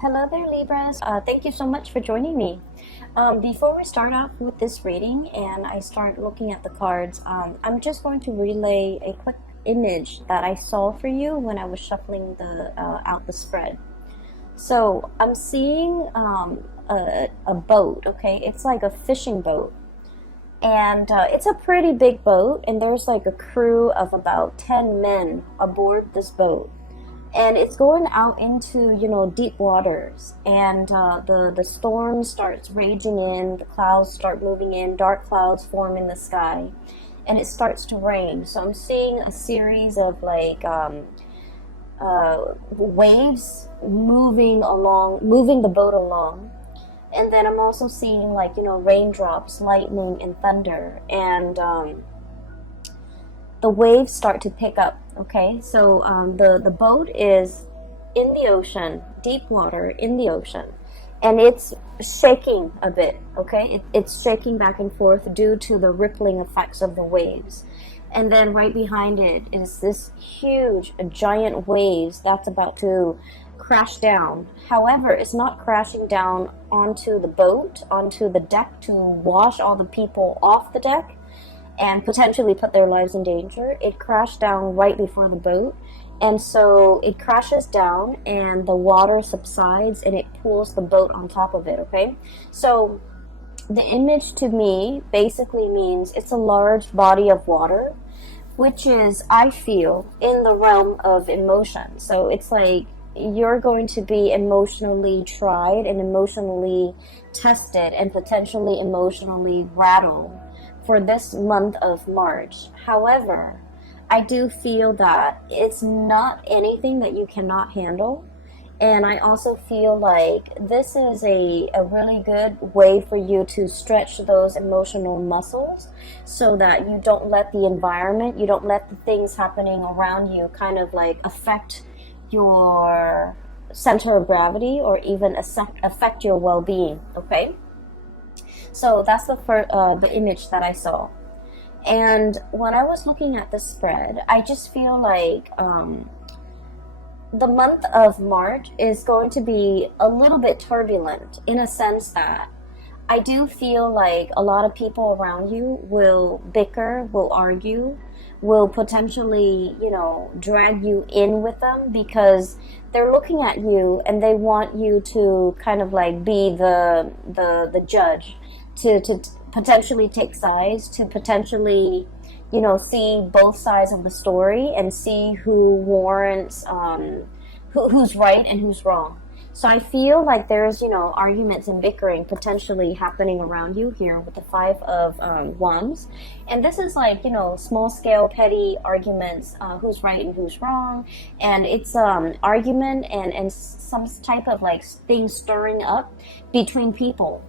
Hello there, Libras. Thank you so much for joining me. Before we start off with this reading and I start looking at the cards, I'm just going to relay a quick image that I saw for you when I was shuffling out the spread. So I'm seeing a boat, okay? It's like a fishing boat. And it's a pretty big boat, and there's like a crew of about 10 men aboard this boat. And it's going out into, deep waters, and the storm starts raging in, the clouds start moving in, dark clouds form in the sky, and it starts to rain. So I'm seeing a series of waves moving the boat along. And then I'm also seeing raindrops, lightning, and thunder, and the waves start to pick up. Okay, so the boat is in the ocean, deep water in the ocean, and it's shaking a bit. Okay, it's shaking back and forth due to the rippling effects of the waves. And then right behind it is this huge, giant waves that's about to crash down. However, it's not crashing down onto the boat, onto the deck to wash all the people off the deck and potentially put their lives in danger. It crashed down right before the boat, and so it crashes down and the water subsides and it pulls the boat on top of it. Okay, so the image to me basically means it's a large body of water, which is, I feel, in the realm of emotion. So it's like you're going to be emotionally tried and emotionally tested and potentially emotionally rattled for this month of March. However, I do feel that it's not anything that you cannot handle. And I also feel like this is a really good way for you to stretch those emotional muscles so that you don't let the environment, you don't let the things happening around you kind of like affect your center of gravity or even affect your well-being. Okay, so that's the image that I saw. And when I was looking at the spread, I just feel like the month of March is going to be a little bit turbulent in a sense that I do feel like a lot of people around you will bicker, will argue, will potentially, drag you in with them because they're looking at you and they want you to kind of like be the judge, to potentially take sides, to potentially, see both sides of the story and see who warrants, who's right and who's wrong. So I feel like there's, arguments and bickering potentially happening around you here with the Five of Wands. And this is like, small scale, petty arguments, who's right and who's wrong. And it's argument and some type of like thing stirring up between people.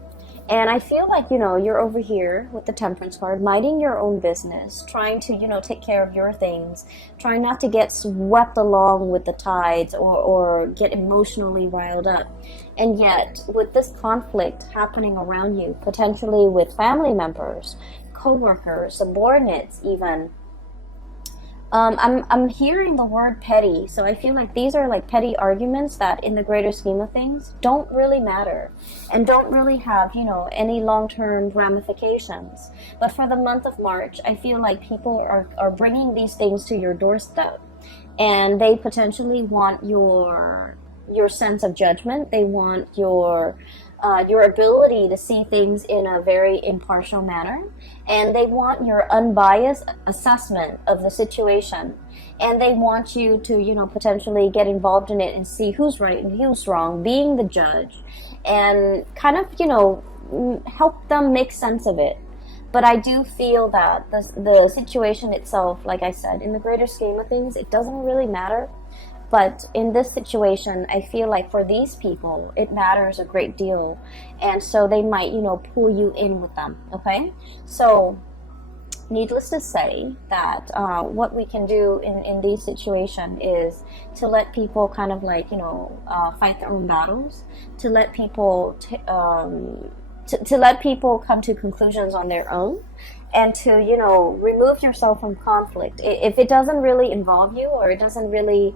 And I feel like, you're over here with the Temperance card, minding your own business, trying to, take care of your things, trying not to get swept along with the tides or get emotionally riled up. And yet, with this conflict happening around you, potentially with family members, co-workers, subordinates even, I'm hearing the word petty, so I feel like these are like petty arguments that in the greater scheme of things don't really matter and don't really have, any long-term ramifications. But for the month of March, I feel like people are bringing these things to your doorstep and they potentially want your sense of judgment. They want your ability to see things in a very impartial manner, and they want your unbiased assessment of the situation, and they want you to potentially get involved in it and see who's right and who's wrong, being the judge, and kind of help them make sense of it. But I do feel that the situation itself, like I said, in the greater scheme of things, it doesn't really matter. But in this situation, I feel like for these people, it matters a great deal. And so they might, pull you in with them, okay? So needless to say that what we can do in these situations is to let people kind of like, fight their own battles, to let people to let people come to conclusions on their own, and to, remove yourself from conflict. If it doesn't really involve you or it doesn't really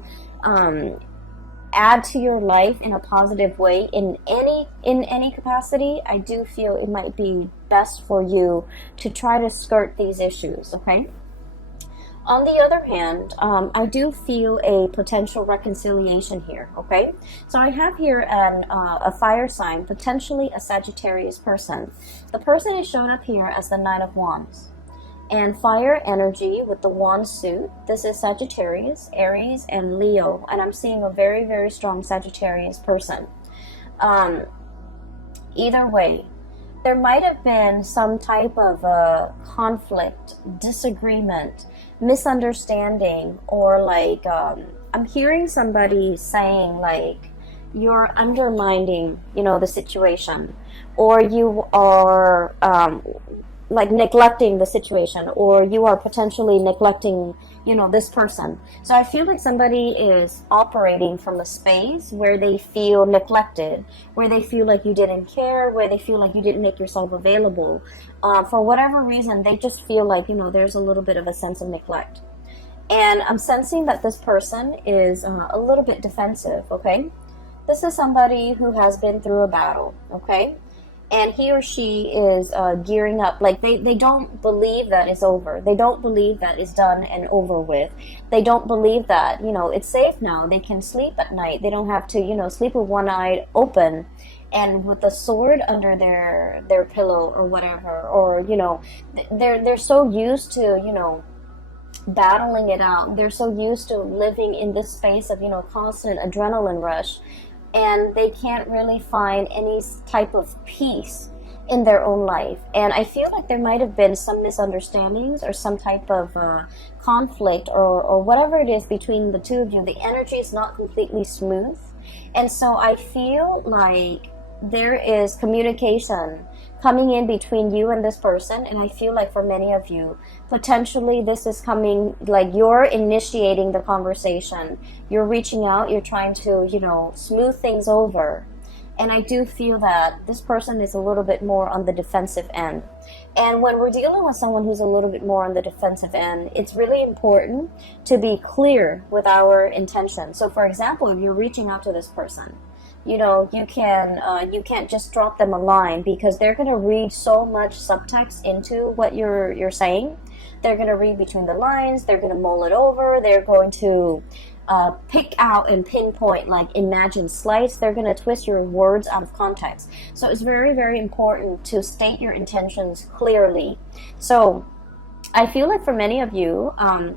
add to your life in a positive way in any capacity, I do feel it might be best for you to try to skirt these issues, okay? On the other hand, I do feel a potential reconciliation here, okay? So I have here a fire sign, potentially a Sagittarius person. The person is shown up here as the Nine of Wands. And fire energy with the wand suit. This is Sagittarius, Aries, and Leo. And I'm seeing a very, very strong Sagittarius person. Either way, there might have been some type of conflict, disagreement, misunderstanding, or like I'm hearing somebody saying like you're undermining, you know, the situation, or you are like neglecting the situation, or you are potentially neglecting, you know, this person. So I feel like somebody is operating from a space where they feel neglected, where they feel like you didn't care, where they feel like you didn't make yourself available. For whatever reason, they just feel like, you know, there's a little bit of a sense of neglect. And I'm sensing that this person is a little bit defensive, okay? This is somebody who has been through a battle, okay? And he or she is gearing up. Like they don't believe that it's over. They don't believe that it's done and over with. They don't believe that, you know, it's safe now. They can sleep at night. They don't have to, you know, sleep with one eye open and with a sword under their pillow or whatever. Or, you know, they're so used to, you know, battling it out. They're so used to living in this space of, you know, constant adrenaline rush. And they can't really find any type of peace in their own life. And I feel like there might have been some misunderstandings or some type of conflict or whatever it is between the two of you. The energy is not completely smooth. And so I feel like there is communication coming in between you and this person. And I feel like for many of you, potentially this is coming, like you're initiating the conversation. You're reaching out, you're trying to, you know, smooth things over. And I do feel that this person is a little bit more on the defensive end. And when we're dealing with someone who's a little bit more on the defensive end, it's really important to be clear with our intention. So for example, if you're reaching out to this person, you know, you can't just drop them a line, because they're going to read so much subtext into what you're saying. They're going to read between the lines. They're going to mull it over. They're going to pick out and pinpoint, like imagine slice. They're going to twist your words out of context. So it's very, very important to state your intentions clearly. So I feel like for many of you,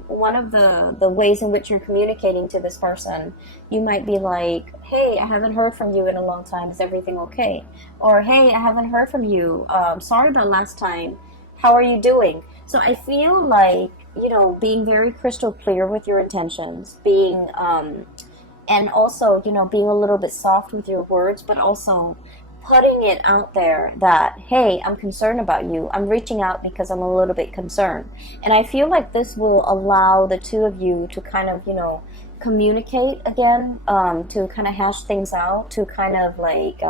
one of the ways in which you're communicating to this person, you might be like, hey, I haven't heard from you in a long time. Is everything okay? Or, hey, I haven't heard from you. Sorry about last time. How are you doing? So I feel like, you know, being very crystal clear with your intentions, being, and also, you know, being a little bit soft with your words, but also putting it out there that, hey, I'm concerned about you. I'm reaching out because I'm a little bit concerned. And I feel like this will allow the two of you to kind of, you know, communicate again, to kind of hash things out, to kind of like,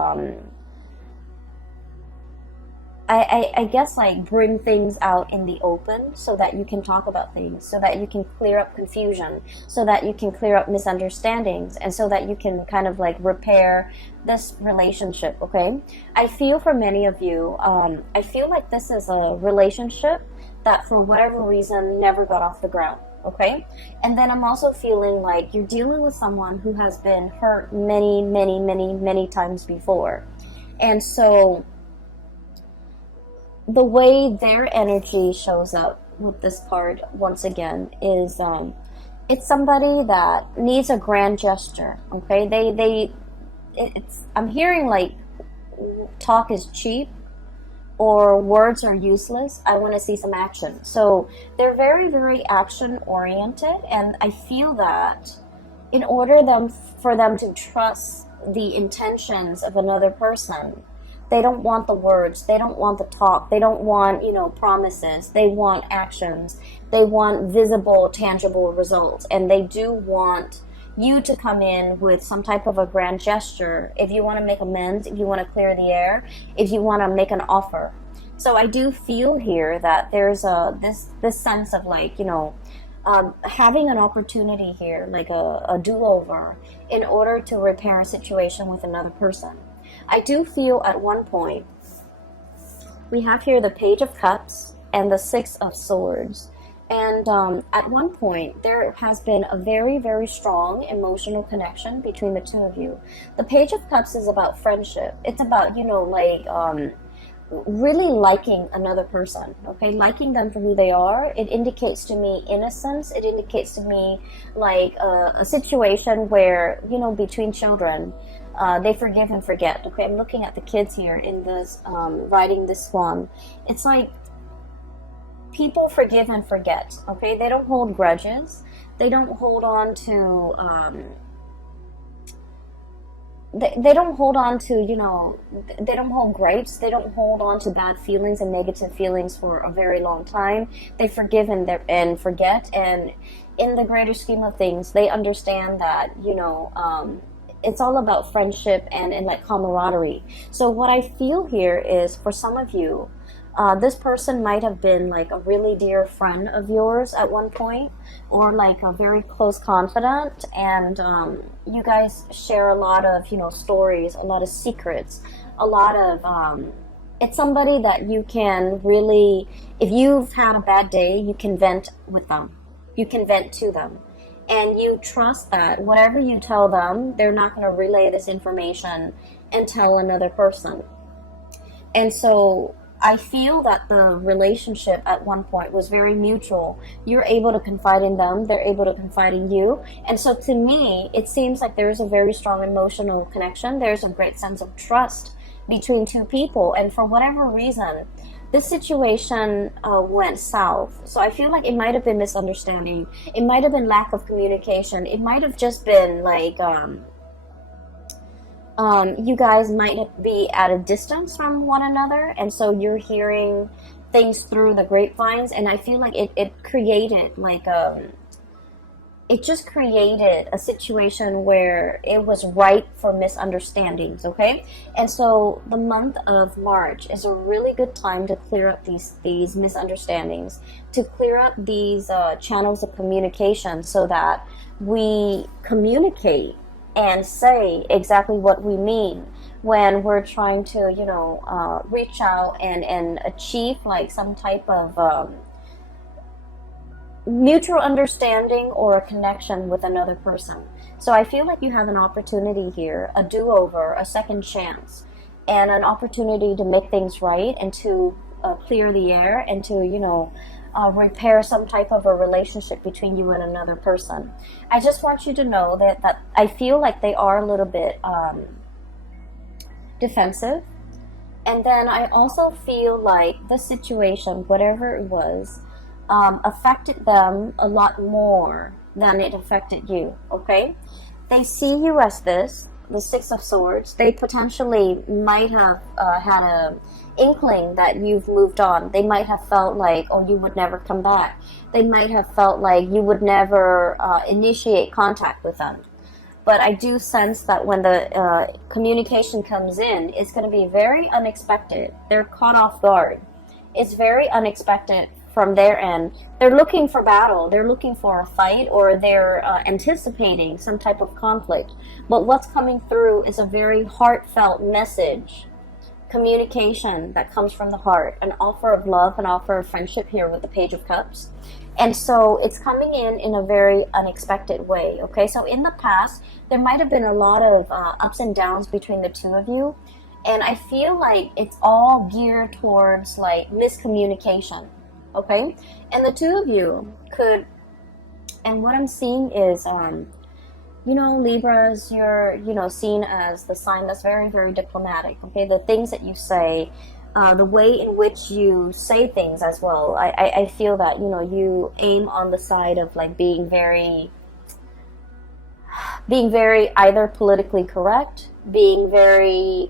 I guess like bring things out in the open so that you can talk about things, so that you can clear up confusion, so that you can clear up misunderstandings, and so that you can kind of like repair this relationship, okay? I feel for many of you, I feel like this is a relationship that for whatever reason never got off the ground, okay? And then I'm also feeling like you're dealing with someone who has been hurt many, many, many, many times before. And so the way their energy shows up with this card once again is it's somebody that needs a grand gesture, okay? I'm hearing like talk is cheap or words are useless. I want to see some action. So they're very, very action oriented, and I feel that in order for them to trust the intentions of another person, they don't want the words, they don't want the talk, they don't want, you know, promises, they want actions, they want visible, tangible results, and they do want you to come in with some type of a grand gesture if you want to make amends, if you want to clear the air, if you want to make an offer. So I do feel here that there's this sense of like, you know, having an opportunity here, like a do-over, in order to repair a situation with another person. I do feel at one point, we have here the Page of Cups and the Six of Swords. And at one point, there has been a very, very strong emotional connection between the two of you. The Page of Cups is about friendship. It's about, you know, like really liking another person, okay? Liking them for who they are. It indicates to me innocence. It indicates to me like a situation where, you know, between children, they forgive and forget, okay? I'm looking at the kids here in this, riding this swan. It's like, people forgive and forget, okay? They don't hold grudges. They don't hold on to, they don't hold on to, you know, they don't hold gripes. They don't hold on to bad feelings and negative feelings for a very long time. They forgive and forget. And in the greater scheme of things, they understand that, you know, it's all about friendship and like camaraderie. So what I feel here is, for some of you, this person might have been like a really dear friend of yours at one point, or like a very close confidant, and you guys share a lot of, you know, stories, a lot of secrets, a lot of, it's somebody that you can really, if you've had a bad day, you can vent with them, you can vent to them, and you trust that whatever you tell them, they're not going to relay this information and tell another person. And so I feel that the relationship at one point was very mutual. You're able to confide in them, they're able to confide in you. And so to me, it seems like there's a very strong emotional connection. There's a great sense of trust between two people. And for whatever reason, this situation went south. So I feel like it might have been misunderstanding. It might have been lack of communication. It might have just been like, you guys might be at a distance from one another, and so you're hearing things through the grapevines, and I feel like it created like it just created a situation where it was ripe for misunderstandings, okay? And so the month of March is a really good time to clear up these misunderstandings, to clear up these channels of communication, so that we communicate and say exactly what we mean when we're trying to, you know, reach out and achieve like some type of mutual understanding or a connection with another person. So I feel like you have an opportunity here, a do-over, a second chance, and an opportunity to make things right and to clear the air and to, you know, repair some type of a relationship between you and another person. I just want you to know that I feel like they are a little bit defensive. And then I also feel like the situation, whatever it was, affected them a lot more than it affected you, okay? They see you as this, the Six of Swords. They potentially might have had a inkling that you've moved on. They might have felt like, oh, you would never come back. They might have felt like you would never initiate contact with them. But I do sense that when the communication comes in, it's going to be very unexpected. They're caught off guard. It's very unexpected from their end. They're looking for battle. They're looking for a fight, or they're anticipating some type of conflict. But what's coming through is a very heartfelt message, communication that comes from the heart, an offer of love, an offer of friendship here with the Page of Cups. And so it's coming in a very unexpected way, okay? So in the past, there might have been a lot of ups and downs between the two of you, and I feel like it's all geared towards like miscommunication, okay? And the two of you could, and what I'm seeing is, you know, Libras, you're, you know, seen as the sign that's very, very diplomatic, okay? The things that you say, the way in which you say things as well. I feel that, you know, you aim on the side of like being very either politically correct, being very,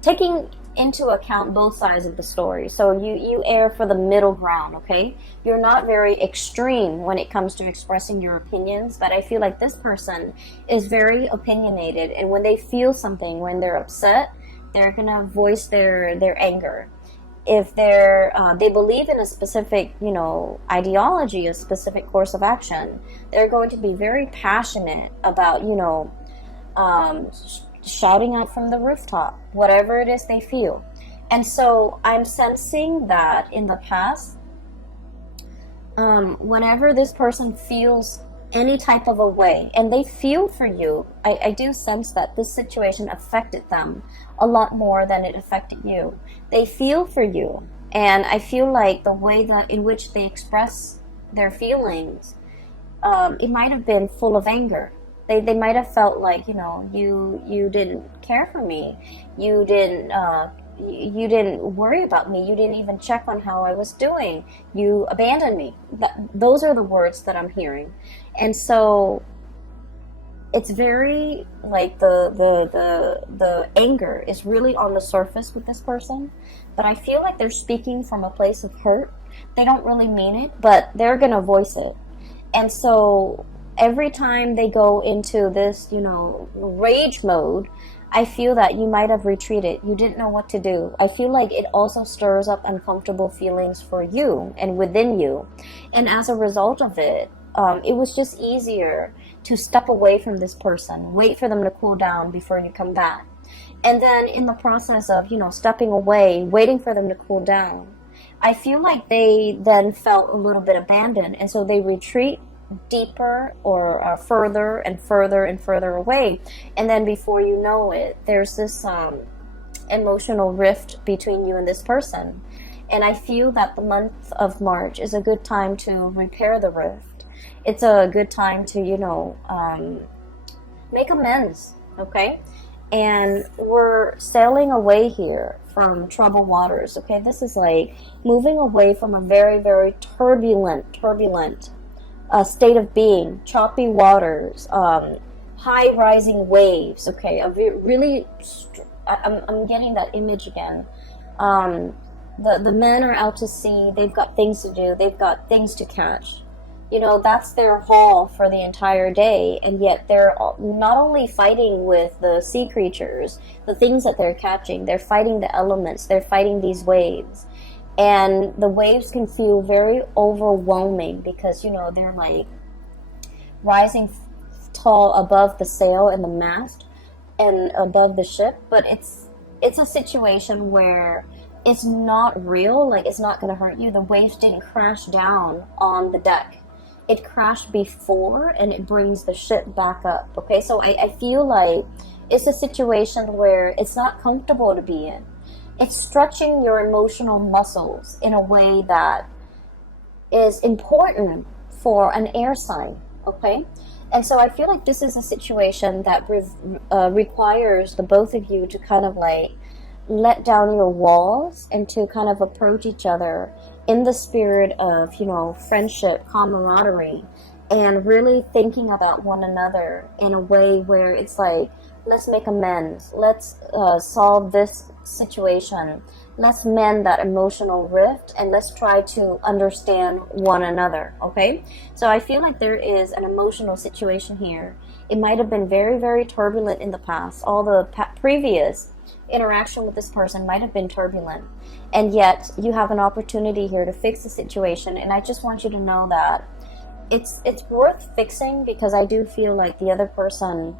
taking into account both sides of the story. So you err for the middle ground, okay? You're not very extreme when it comes to expressing your opinions, but I feel like this person is very opinionated, and when they feel something, when they're upset, they're gonna voice their anger. if they believe in a specific, you know, ideology, a specific course of action, they're going to be very passionate about, you know, shouting out from the rooftop, whatever it is they feel. And so I'm sensing that in the past, whenever this person feels any type of a way and they feel for you, I do sense that this situation affected them a lot more than it affected you. They feel for you, and I feel like the way that in which they express their feelings, it might have been full of anger. They might have felt like, you know, you didn't care for me, you didn't worry about me, you didn't even check on how I was doing, you abandoned me. Those are the words that I'm hearing. And so it's very like the anger is really on the surface with this person, but I feel like they're speaking from a place of hurt. They don't really mean it, but they're gonna voice it. And so every time they go into this, you know, rage mode, I feel that you might have retreated. You didn't know what to do. I feel like it also stirs up uncomfortable feelings for you and within you. And as a result of it, it was just easier to step away from this person, wait for them to cool down before you come back. And then in the process of, you know, stepping away, waiting for them to cool down, I feel like they then felt a little bit abandoned. And so they retreat deeper or further and further and further away. And then before you know it, there's this emotional rift between you and this person. And I feel that the month of March is a good time to repair the rift. It's a good time to, you know, make amends, okay? And we're sailing away here from troubled waters, okay? This is like moving away from a very, very turbulent state of being, choppy waters, high rising waves, okay? I'm getting that image again. The men are out to sea, they've got things to do, they've got things to catch. You know, that's their haul for the entire day, and yet they're not only fighting with the sea creatures, the things that they're catching, they're fighting the elements, they're fighting these waves. And the waves can feel very overwhelming because, you know, they're like rising tall above the sail and the mast and above the ship. But it's a situation where it's not real, like it's not going to hurt you. The waves didn't crash down on the deck. It crashed before and it brings the ship back up, okay? So I feel like it's a situation where it's not comfortable to be in. It's stretching your emotional muscles in a way that is important for an air sign, okay? And so I feel like this is a situation that requires the both of you to kind of like let down your walls and to kind of approach each other in the spirit of, you know, friendship, camaraderie, and really thinking about one another in a way where it's like, let's make amends, let's solve this situation, let's mend that emotional rift, and let's try to understand one another, okay? So I feel like there is an emotional situation here. It might have been very, very turbulent in the past. All the previous interaction with this person might have been turbulent, and yet you have an opportunity here to fix the situation. And I just want you to know that it's worth fixing, because I do feel like the other person,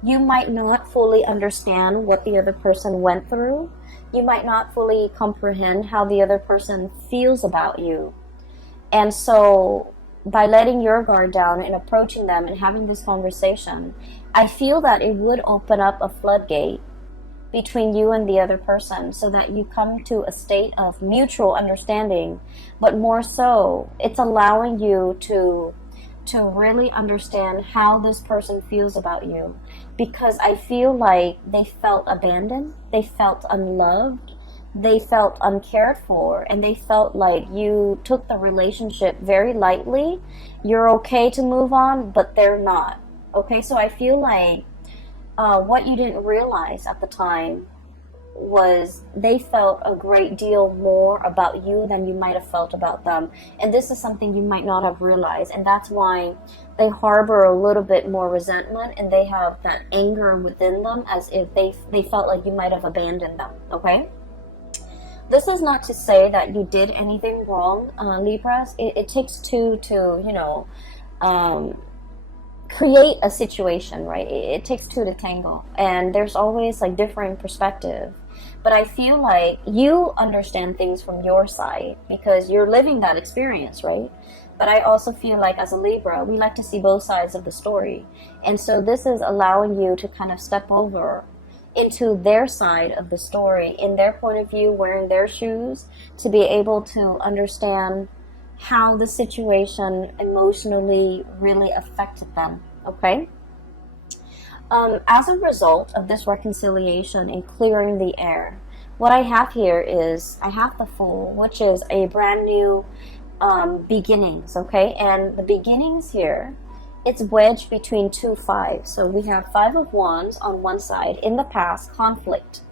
you might not fully understand what the other person went through. You might not fully comprehend how the other person feels about you. And so by letting your guard down and approaching them and having this conversation, I feel that it would open up a floodgate between you and the other person, so that you come to a state of mutual understanding. But more so, it's allowing you to really understand how this person feels about you, because I feel like they felt abandoned, they felt unloved, they felt uncared for, and they felt like you took the relationship very lightly. You're okay to move on, but they're not, okay? So I feel like what you didn't realize at the time was they felt a great deal more about you than you might have felt about them. And this is something you might not have realized. And that's why they harbor a little bit more resentment, and they have that anger within them, as if they felt like you might have abandoned them, okay? This is not to say that you did anything wrong, Libras. It takes two to, um, create a situation, right? It takes two to tango, and there's always like differing perspective. But I feel like you understand things from your side because you're living that experience, right? But I also feel like as a Libra, we like to see both sides of the story. And so this is allowing you to kind of step over into their side of the story, in their point of view, wearing their shoes, to be able to understand how the situation emotionally really affected them, okay? As a result of this reconciliation and clearing the air, what I have here is I have the Fool, which is a brand new beginnings, okay? And the beginnings here, it's wedged between two fives. So we have Five of Wands on one side, in the past, conflict.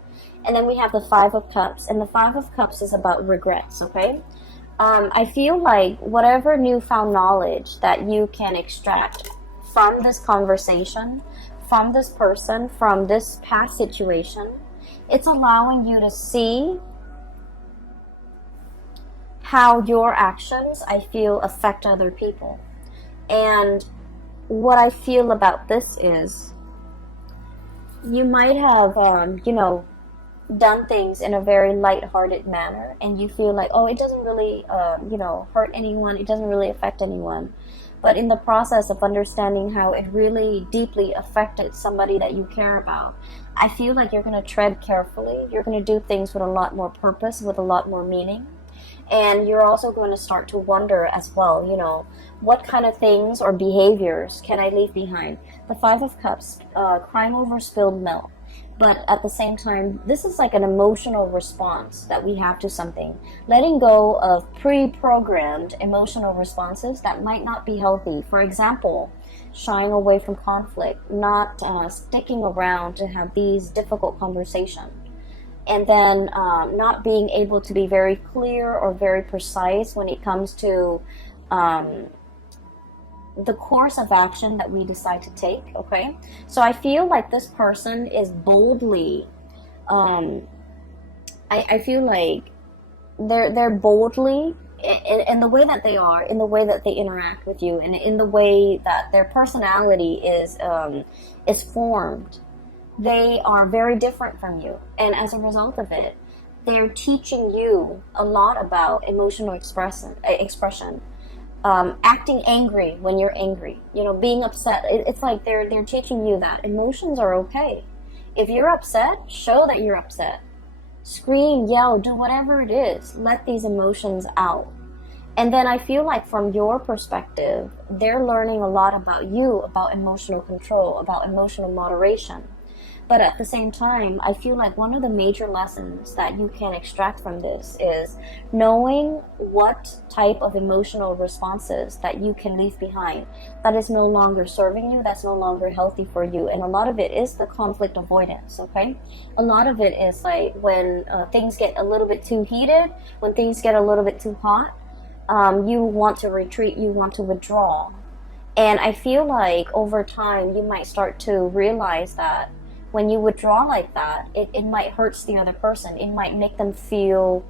And then we have the Five of Cups, and the Five of Cups is about regrets, okay? I feel like whatever newfound knowledge that you can extract from this conversation, from this person, from this past situation, it's allowing you to see how your actions, I feel, affect other people. And what I feel about this is you might have, done things in a very light-hearted manner, and you feel like, oh, it doesn't really, hurt anyone, it doesn't really affect anyone. But in the process of understanding how it really deeply affected somebody that you care about, I feel like you're going to tread carefully. You're going to do things with a lot more purpose, with a lot more meaning. And you're also going to start to wonder as well, what kind of things or behaviors can I leave behind? The Five of Cups, crying over spilled milk. But at the same time, this is like an emotional response that we have to something. Letting go of pre-programmed emotional responses that might not be healthy. For example, shying away from conflict, not sticking around to have these difficult conversations. And then not being able to be very clear or very precise when it comes to the course of action that we decide to take, okay? So I feel like this person is boldly, I feel like they're boldly in the way that they are, in the way that they interact with you, and in the way that their personality is formed. They are very different from you, and as a result of it, they're teaching you a lot about emotional expression. Acting angry when you're angry, being upset. It's like they're teaching you that emotions are okay. If you're upset, show that you're upset. Scream, yell, do whatever it is. Let these emotions out. And then I feel like from your perspective, they're learning a lot about you, about emotional control, about emotional moderation. But at the same time, I feel like one of the major lessons that you can extract from this is knowing what type of emotional responses that you can leave behind that is no longer serving you, that's no longer healthy for you. And a lot of it is the conflict avoidance, okay? A lot of it is like when things get a little bit too heated, when things get a little bit too hot, you want to retreat, you want to withdraw. And I feel like over time, you might start to realize that when you withdraw like that, it might hurt the other person. It might make them feel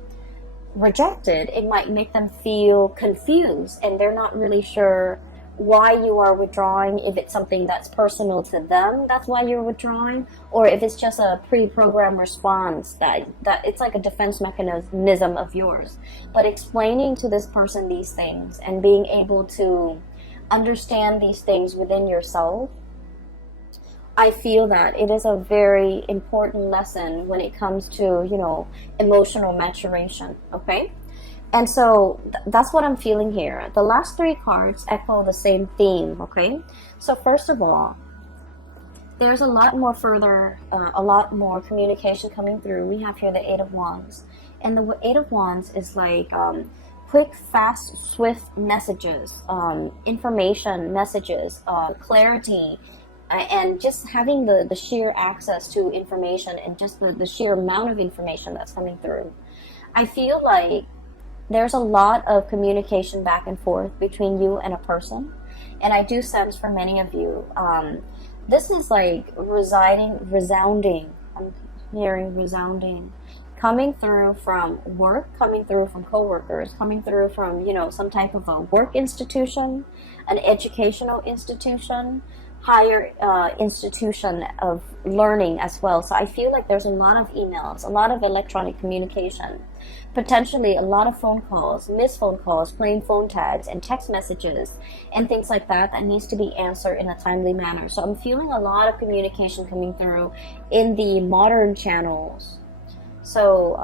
rejected. It might make them feel confused, and they're not really sure why you are withdrawing, if it's something that's personal to them, that's why you're withdrawing, or if it's just a pre-programmed response that it's like a defense mechanism of yours. But explaining to this person these things and being able to understand these things within yourself, I feel that it is a very important lesson when it comes to, emotional maturation, okay? And so that's what I'm feeling here. The last three cards echo the same theme, okay? So first of all, there's a lot more communication coming through. We have here the Eight of Wands. And the Eight of Wands is like quick, fast, swift messages, information messages, clarity, and just having the sheer access to information and just the sheer amount of information that's coming through. I feel like there's a lot of communication back and forth between you and a person. And I do sense for many of you, this is like resounding. I'm hearing resounding. coming through from work, coming through from coworkers, coming through from, you know, some type of a work institution, an educational institution, higher institution of learning as well. So I feel like there's a lot of emails, a lot of electronic communication, potentially a lot of phone calls, missed phone calls, playing phone tags and text messages and things like that that needs to be answered in a timely manner. So I'm feeling a lot of communication coming through in the modern channels. So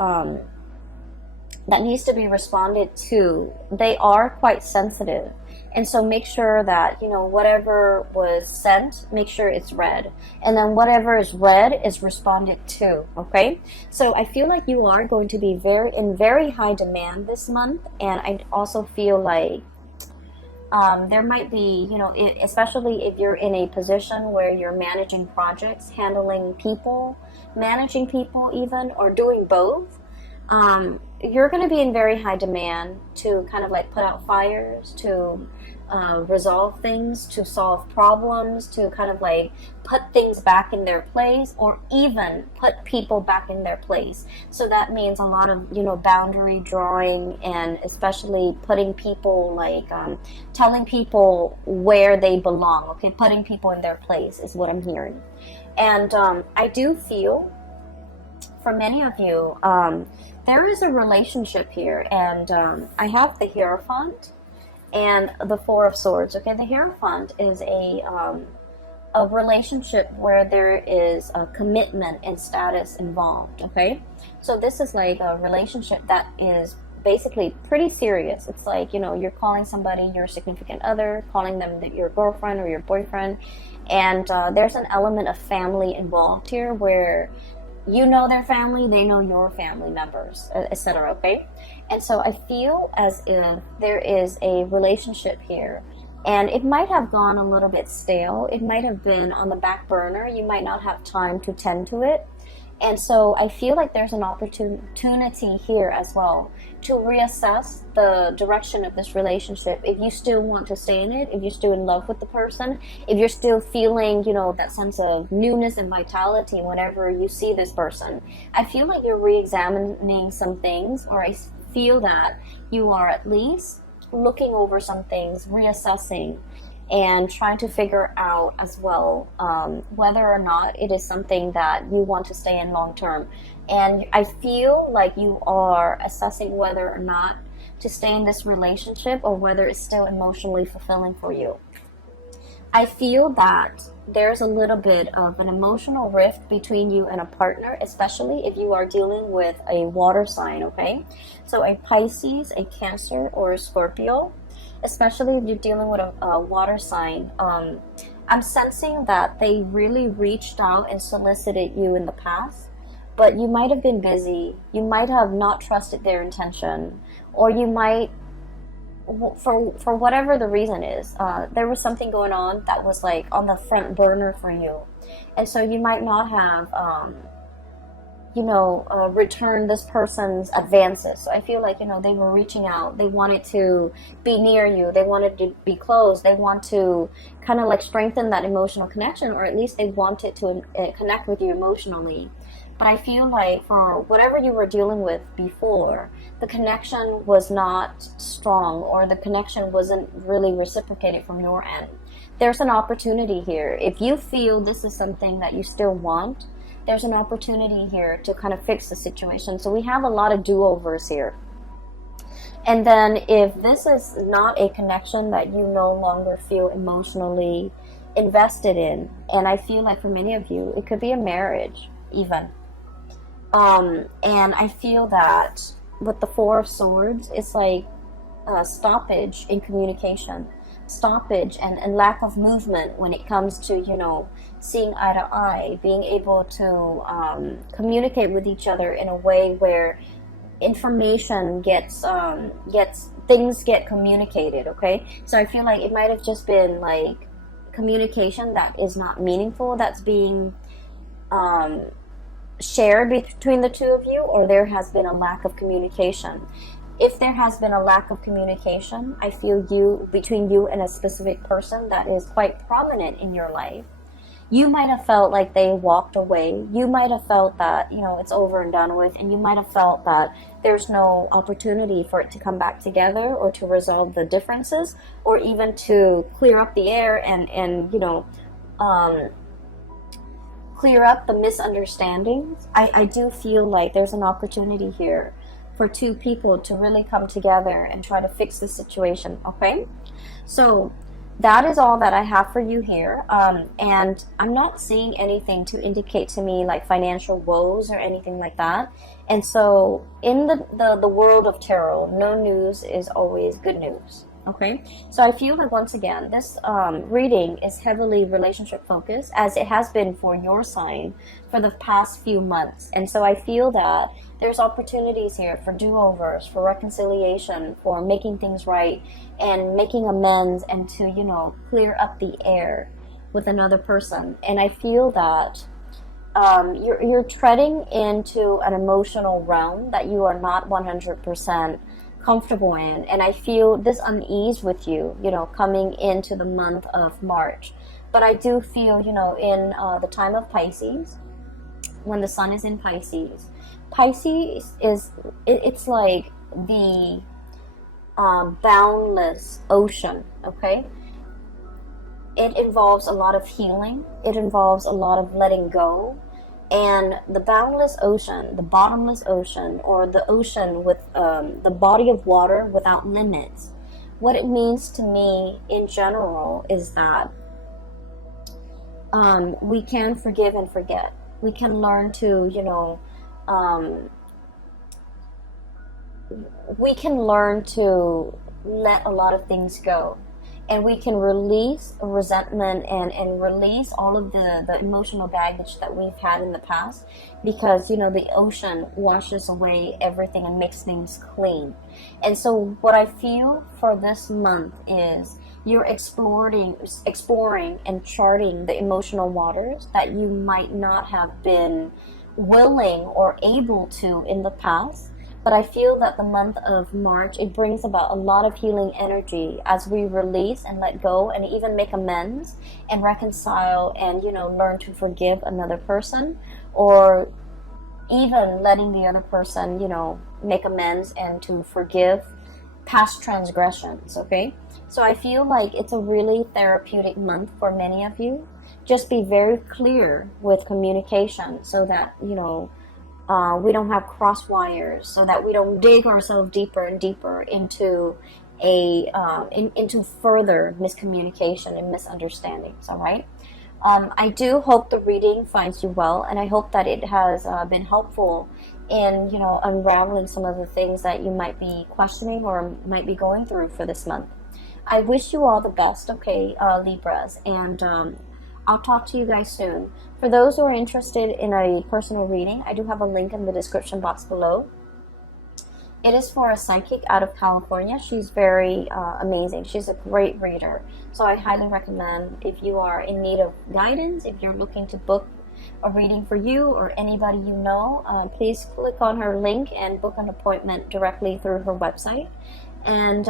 that needs to be responded to. They are quite sensitive. And so make sure that, you know, whatever was sent, make sure it's read. And then whatever is read is responded to, okay? So I feel like you are going to be in very high demand this month. And I also feel like there might be, you know, especially if you're in a position where you're managing projects, handling people, managing people even, or doing both, you're going to be in very high demand to kind of like put out fires, to resolve things, to solve problems, to kind of like put things back in their place, or even put people back in their place. So that means a lot of, you know, boundary drawing, and especially putting people like telling people where they belong, okay? Putting people in their place is what I'm hearing. And I do feel for many of you, there is a relationship here, and I have the Hierophant and the Four of Swords. Okay, the Hierophant is a relationship where there is a commitment and status involved. Okay, so this is like a relationship that is basically pretty serious. It's like, you know, you're calling somebody your significant other, calling them your girlfriend or your boyfriend, and there's an element of family involved here where you know their family, they know your family members, etc. Okay, and so I feel as if there is a relationship here, and it might have gone a little bit stale. It might have been on the back burner. You might not have time to tend to it. And so I feel like there's an opportunity here as well to reassess the direction of this relationship. If you still want to stay in it, if you're still in love with the person, if you're still feeling, you know, that sense of newness and vitality whenever you see this person, I feel like you're re-examining some things, or I feel that you are at least looking over some things, reassessing, and trying to figure out as well whether or not it is something that you want to stay in long term. And I feel like you are assessing whether or not to stay in this relationship, or whether it's still emotionally fulfilling for you. I feel that there's a little bit of an emotional rift between you and a partner, especially if you are dealing with a water sign, okay? So a Pisces, a Cancer, or a Scorpio. Especially if you're dealing with a water sign, I'm sensing that they really reached out and solicited you in the past, but you might have been busy. You might have not trusted their intention, or you might, for whatever the reason is, there was something going on that was like on the front burner for you, and so you might not have return this person's advances. So I feel like, you know, they were reaching out. They wanted to be near you. They wanted to be close. They want to kind of like strengthen that emotional connection, or at least they wanted to connect with you emotionally. But I feel like for whatever you were dealing with before, the connection was not strong, or the connection wasn't really reciprocated from your end. There's an opportunity here. If you feel this is something that you still want, there's an opportunity here to kind of fix the situation. So we have a lot of do-overs here. And then if this is not a connection that you no longer feel emotionally invested in, and I feel like for many of you, it could be a marriage even. And I feel that with the Four of Swords, it's like a stoppage in communication. Stoppage and lack of movement when it comes to, you know, seeing eye to eye, being able to communicate with each other in a way where information things get communicated, okay? So I feel like it might have just been like communication that is not meaningful, that's being shared between the two of you, or there has been a lack of communication. If there has been a lack of communication, I feel between you and a specific person that is quite prominent in your life, You might have felt like they walked away. You might have felt that, you know, it's over and done with, and you might have felt that there's no opportunity for it to come back together or to resolve the differences or even to clear up the air and you know, clear up the misunderstandings. I do feel like there's an opportunity here for two people to really come together and try to fix the situation, okay? So that is all that I have for you here. And I'm not seeing anything to indicate to me like financial woes or anything like that. And so in the world of tarot, no news is always good news. Okay, so I feel that once again, this reading is heavily relationship focused, as it has been for your sign for the past few months. And so I feel that there's opportunities here for do-overs, for reconciliation, for making things right and making amends, and to, you know, clear up the air with another person. And I feel that you're treading into an emotional realm that you are not 100% comfortable in, and I feel this unease with you, you know, coming into the month of March. But I do feel, you know, in the time of Pisces, when the sun is in Pisces, Pisces is it's like the boundless ocean. Okay, it involves a lot of healing. It involves a lot of letting go. And the boundless ocean, the bottomless ocean, or the ocean with the body of water without limits, what it means to me in general is that we can forgive and forget. We can learn to, you know, we can learn to let a lot of things go. And we can release resentment and release all of the emotional baggage that we've had in the past, because, you know, the ocean washes away everything and makes things clean. And so what I feel for this month is you're exploring and charting the emotional waters that you might not have been willing or able to in the past. But I feel that the month of March, it brings about a lot of healing energy as we release and let go and even make amends and reconcile and, you know, learn to forgive another person, or even letting the other person, you know, make amends and to forgive past transgressions, okay? So I feel like it's a really therapeutic month for many of you. Just be very clear with communication so that, you know, we don't have cross wires, so that we don't dig ourselves deeper and deeper into into further miscommunication and misunderstandings. All right. I do hope the reading finds you well, and I hope that it has been helpful in, you know, unraveling some of the things that you might be questioning or might be going through for this month. I wish you all the best, okay, Libras, and I'll talk to you guys soon. For those who are interested in a personal reading, I do have a link in the description box below. It is for a psychic out of California. She's very amazing. She's a great reader. So I highly recommend, if you are in need of guidance, if you're looking to book a reading for you or anybody you know, please click on her link and book an appointment directly through her website. And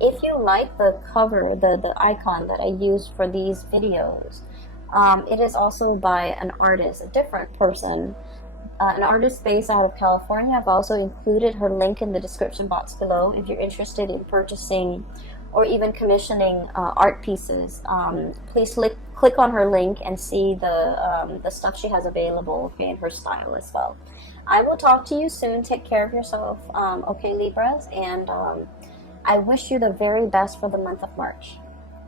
if you like the cover, the icon that I use for these videos, it is also by an artist, a different person, an artist based out of California. I've also included her link in the description box below if you're interested in purchasing or even commissioning art pieces. Please click on her link and see the stuff she has available, okay, in her style as well. I will talk to you soon. Take care of yourself, okay, Libras, and I wish you the very best for the month of March.